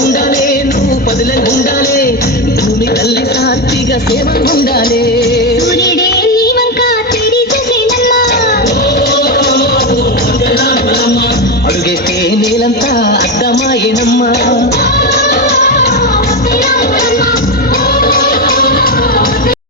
ఉండాలే నువ్వు పదులంగా ఉండాలే భూమి తల్లి సాక్షిగా సేవగా ఉండాలే సూర్యుడే నీ వంక తిరిగి చూసేనమ్మా అడుగేస్తే నేలంతా అడ్డమాయేనమ్మా